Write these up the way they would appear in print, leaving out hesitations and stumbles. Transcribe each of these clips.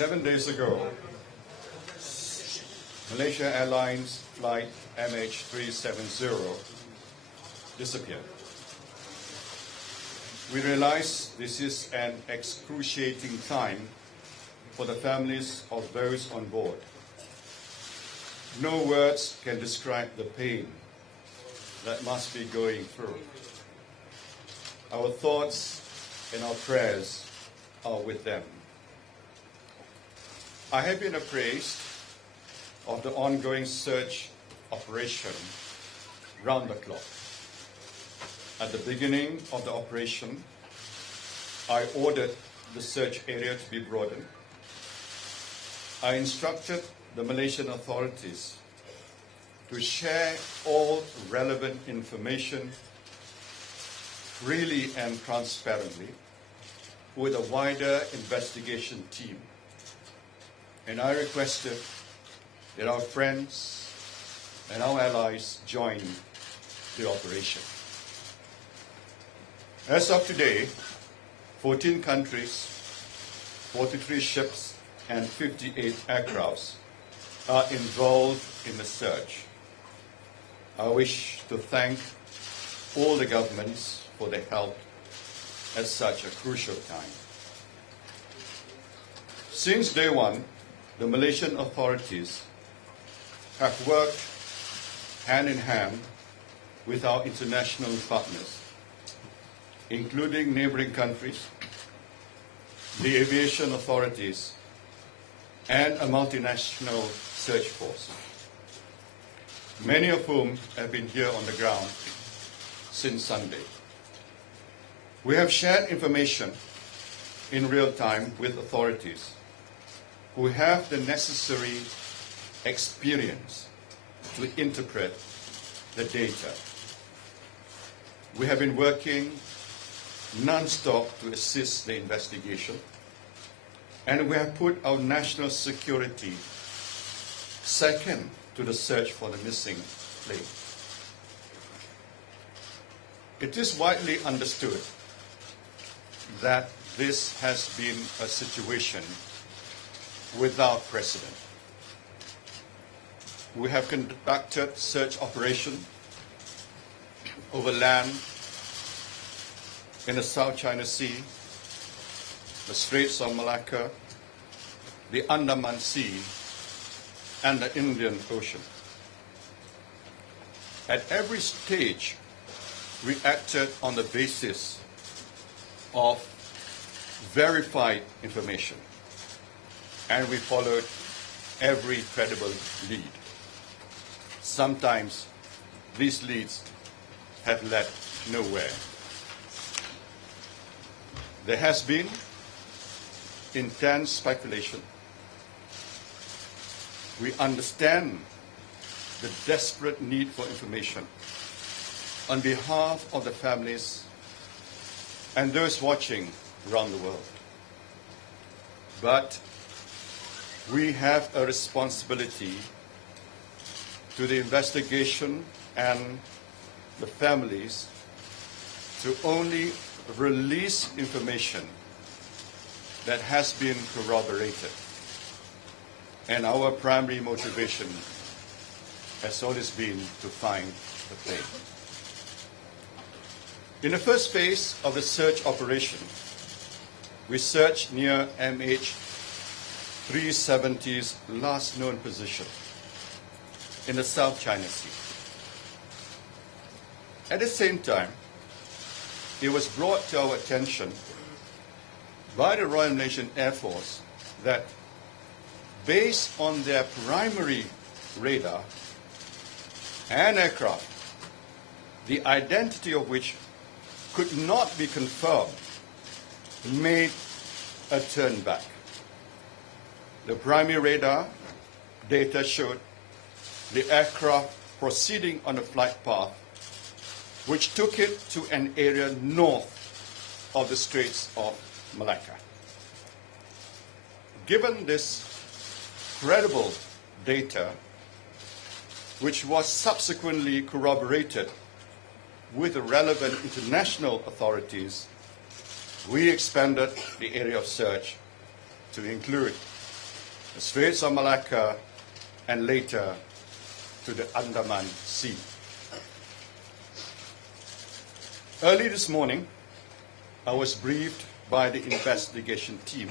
7 days ago, Malaysia Airlines flight MH370 disappeared. We realize this is an excruciating time for the families of those on board. No words can describe the pain that must be going through. Our thoughts and our prayers are with them. I have been appraised of the ongoing search operation round the clock. At the beginning of the operation, I ordered the search area to be broadened. I instructed the Malaysian authorities to share all relevant information freely and transparently with a wider investigation team. And I requested that our friends and our allies join the operation. As of today, 14 countries, 43 ships, and 58 aircrafts are involved in the search. I wish to thank all the governments for their help at such a crucial time. Since day one, the Malaysian authorities have worked hand in hand with our international partners, including neighboring countries, the aviation authorities, and a multinational search force, many of whom have been here on the ground since Sunday. We have shared information in real time with authorities who have the necessary experience to interpret the data. We have been working non-stop to assist the investigation, and we have put our national security second to the search for the missing plane. It is widely understood that this has been a situation without precedent. We have conducted search operations over land in the South China Sea, the Straits of Malacca, the Andaman Sea, and the Indian Ocean. At every stage, we acted on the basis of verified information, and we followed every credible lead. Sometimes these leads have led nowhere. There has been intense speculation. We understand the desperate need for information on behalf of the families and those watching around the world. But we have a responsibility to the investigation and the families to only release information that has been corroborated. And our primary motivation has always been to find the plane. In the first phase of the search operation, we searched near MH370's last known position in the South China Sea. At the same time, it was brought to our attention by the Royal Malaysian Air Force that based on their primary radar and aircraft, the identity of which could not be confirmed, made a turn back. The primary radar data showed the aircraft proceeding on a flight path which took it to an area north of the Straits of Malacca. Given this credible data, which was subsequently corroborated with the relevant international authorities, we expanded the area of search to include the Straits of Malacca, and later to the Andaman Sea. Early this morning, I was briefed by the investigation team,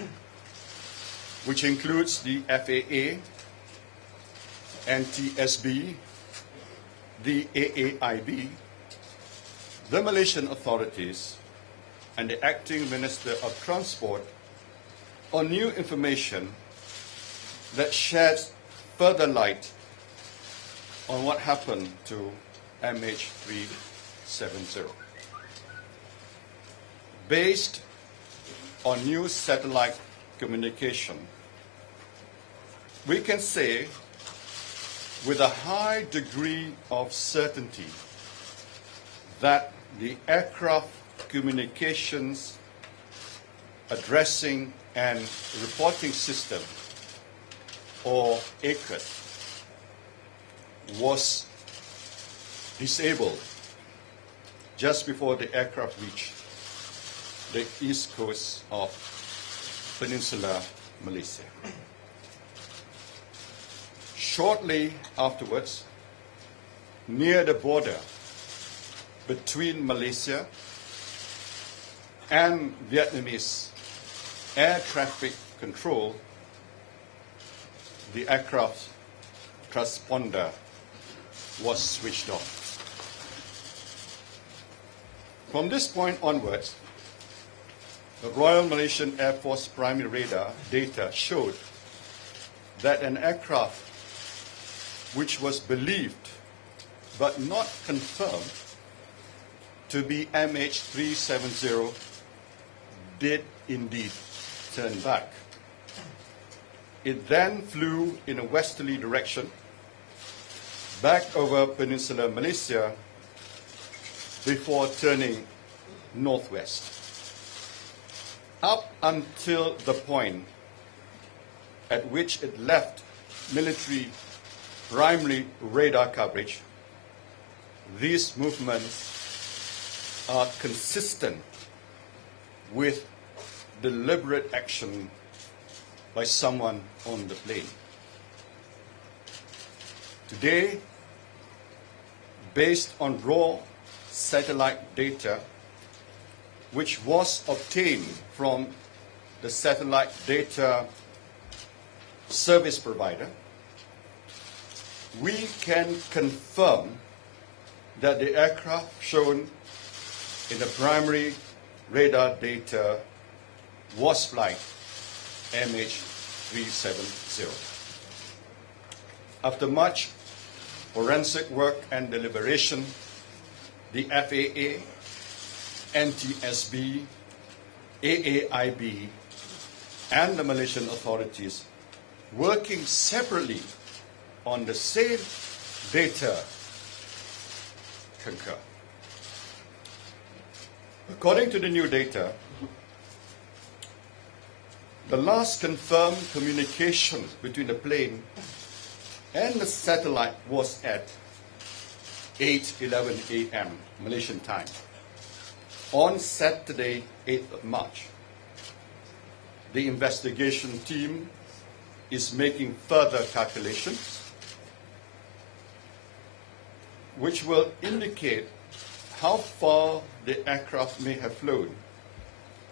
which includes the FAA, NTSB, the AAIB, the Malaysian authorities, and the Acting Minister of Transport on new information that sheds further light on what happened to MH370. Based on new satellite communication, we can say with a high degree of certainty that the aircraft communications addressing and reporting system, or ACRET, was disabled just before the aircraft reached the east coast of Peninsular Malaysia. Shortly afterwards, near the border between Malaysia and Vietnamese air traffic control, the aircraft transponder was switched off. From this point onwards, the Royal Malaysian Air Force primary radar data showed that an aircraft which was believed but not confirmed to be MH370 did indeed turn back. It then flew in a westerly direction back over Peninsular Malaysia before turning northwest, up until the point at which it left military primary radar coverage. These movements are consistent with deliberate action by someone on the plane. Today, based on raw satellite data, which was obtained from the satellite data service provider, we can confirm that the aircraft shown in the primary radar data was flight MH370. After much forensic work and deliberation, the FAA, NTSB, AAIB, and the Malaysian authorities, working separately on the same data, concur. According to the new data, the last confirmed communication between the plane and the satellite was at 8:11 a.m. Malaysian time on Saturday, 8th of March. The investigation team is making further calculations which will indicate how far the aircraft may have flown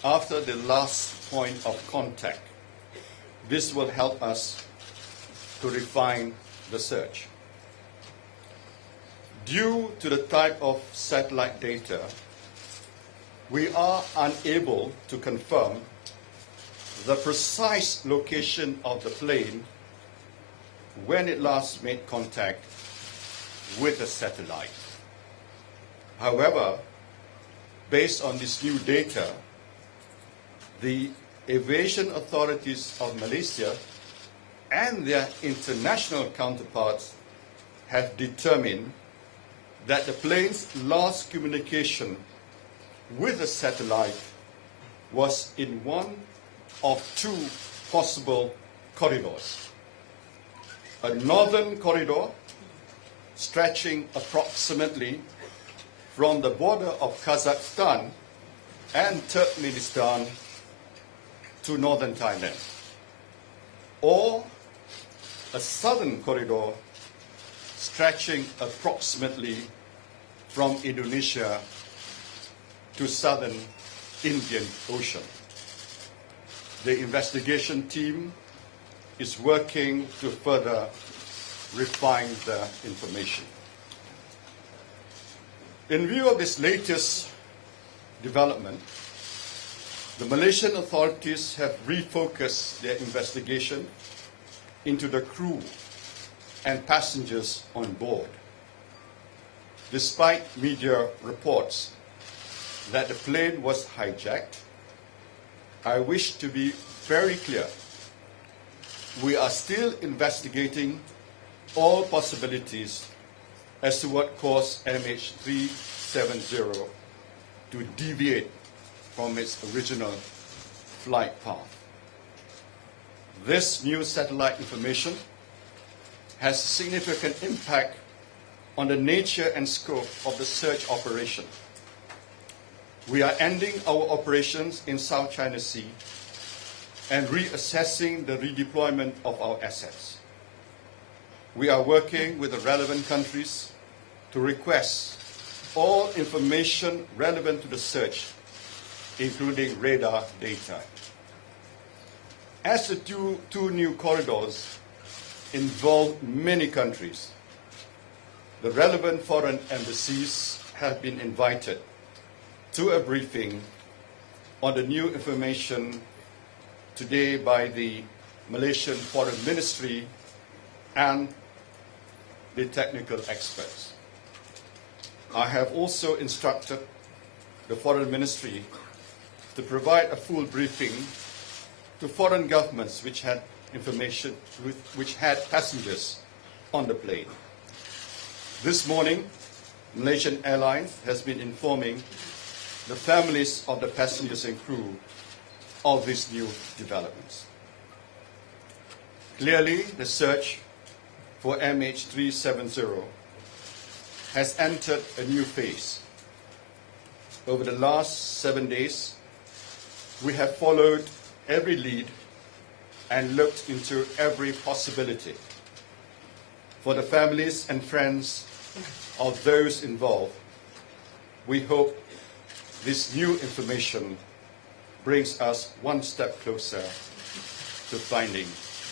after the last point of contact. This will help us to refine the search. Due to the type of satellite data, we are unable to confirm the precise location of the plane when it last made contact with the satellite. However, based on this new data, the aviation authorities of Malaysia and their international counterparts have determined that the plane's last communication with the satellite was in one of two possible corridors. A northern corridor stretching approximately from the border of Kazakhstan and Turkmenistan to northern Thailand, or a southern corridor stretching approximately from Indonesia to southern Indian Ocean. The investigation team is working to further refine the information. In view of this latest development, the Malaysian authorities have refocused their investigation into the crew and passengers on board. Despite media reports that the plane was hijacked, I wish to be very clear. We are still investigating all possibilities as to what caused MH370 to deviate from its original flight path. This new satellite information has significant impact on the nature and scope of the search operation. We are ending our operations in South China Sea and reassessing the redeployment of our assets. We are working with the relevant countries to request all information relevant to the search, including radar data. As the two new corridors involve many countries, the relevant foreign embassies have been invited to a briefing on the new information today by the Malaysian Foreign Ministry and the technical experts. I have also instructed the Foreign Ministry to provide a full briefing to foreign governments which had information, which had passengers on the plane. This morning, Malaysian Airlines has been informing the families of the passengers and crew of these new developments. Clearly, the search for MH370 has entered a new phase. Over the last 7 days, we have followed every lead and looked into every possibility. For the families and friends of those involved, we hope this new information brings us one step closer to finding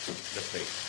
the plane.